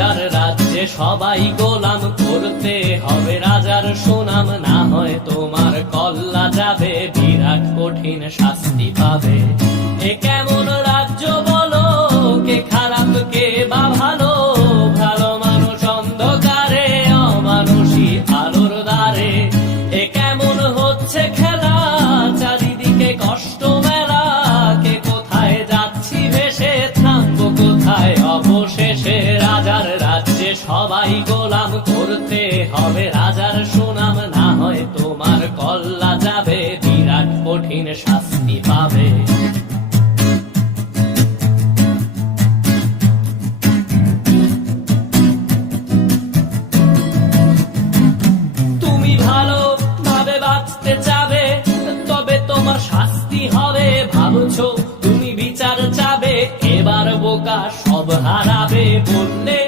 রাজার রাজ্যে সবাই গোলাম, করতে হবে রাজার সুনাম, না হয় তোমার কল্লা যাবে, বিরাট কঠিন শাস্তি পাবে। এ কেমন রাজ্য বলো, কে খারাপ কে বা ভালো, ভালো মানুষ অন্ধকারে, অমানুষী আলোর দ্বারে। এ কেমন হচ্ছে খেলা, চারিদিকে কষ্ট মেলা, কে কোথায় যাচ্ছি ভেসে, থামবো কোথায় অবশেষে। রাজার রাজ্যে সবাই গোলাম, করতে হবে রাজার সুনাম, না হয় তোমার কল্লা যাবে, বিরাট কঠিন শাস্তি পাবে। তুমি ভালো ভাবে বাঁচতে চাবে, তবে তোমার শাস্তি হবে। ভাবছো তুমি বিচার চাবে, এবার বোকা সব হারাবে, বললে